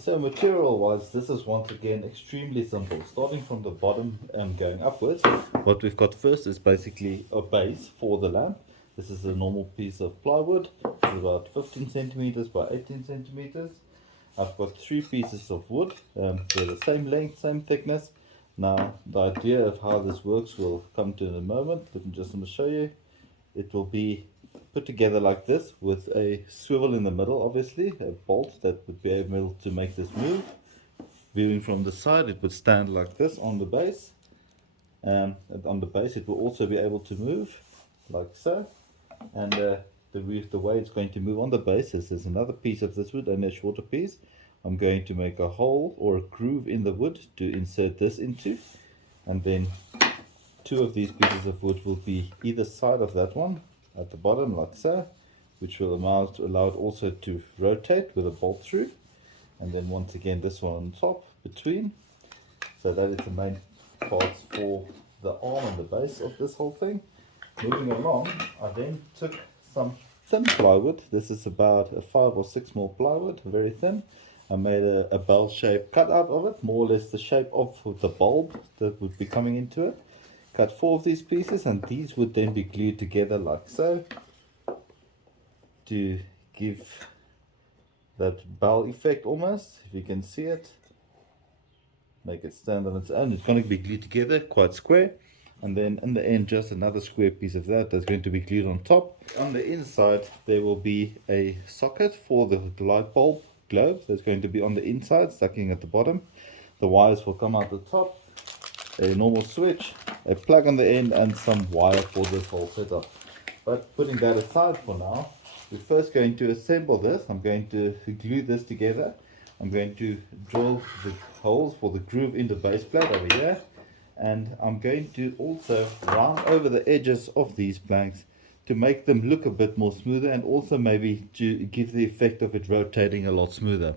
So material wise, this is once again extremely simple. Starting from the bottom and going upwards, what we've got first is basically a base for the lamp. This is a normal piece of plywood. It's about 15 centimeters by 18 centimeters. I've got 3 pieces of wood. They're the same length, same thickness. Now the idea of how this works will come to in a moment. Let me just show you. It will be put together like this with a swivel in the middle, obviously a bolt that would be able to make this move. Viewing from the side, it would stand like this on the base, and on the base it will also be able to move like so. And the way it's going to move on the base is there's another piece of this wood and a shorter piece. I'm going to make a hole or a groove in the wood to insert this into, and then 2 of these pieces of wood will be either side of that one at the bottom like so, which will allow it also to rotate with a bolt through, and then once again this one on top between. So that is the main parts for the arm and the base of this whole thing. Moving along, I then took some thin plywood. This is about a 5 or 6 mil plywood, very thin. I made a bell shape cut out of it, more or less the shape of the bulb that would be coming into it. Cut 4 of these pieces, and these would then be glued together like so to give that bell effect almost, if you can see it. Make it stand on its own. It's going to be glued together quite square, and then in the end just another square piece of that's going to be glued on top. On the inside there will be a socket for the light bulb globe that's going to be on the inside, sucking at the bottom. The wires will come out the top, a normal switch, a plug on the end, and some wire for this whole setup. But putting that aside for now, we're first going to assemble this. I'm going to glue this together. I'm going to drill the holes for the groove in the base plate over here, and I'm going to also round over the edges of these planks to make them look a bit more smoother, and also maybe to give the effect of it rotating a lot smoother.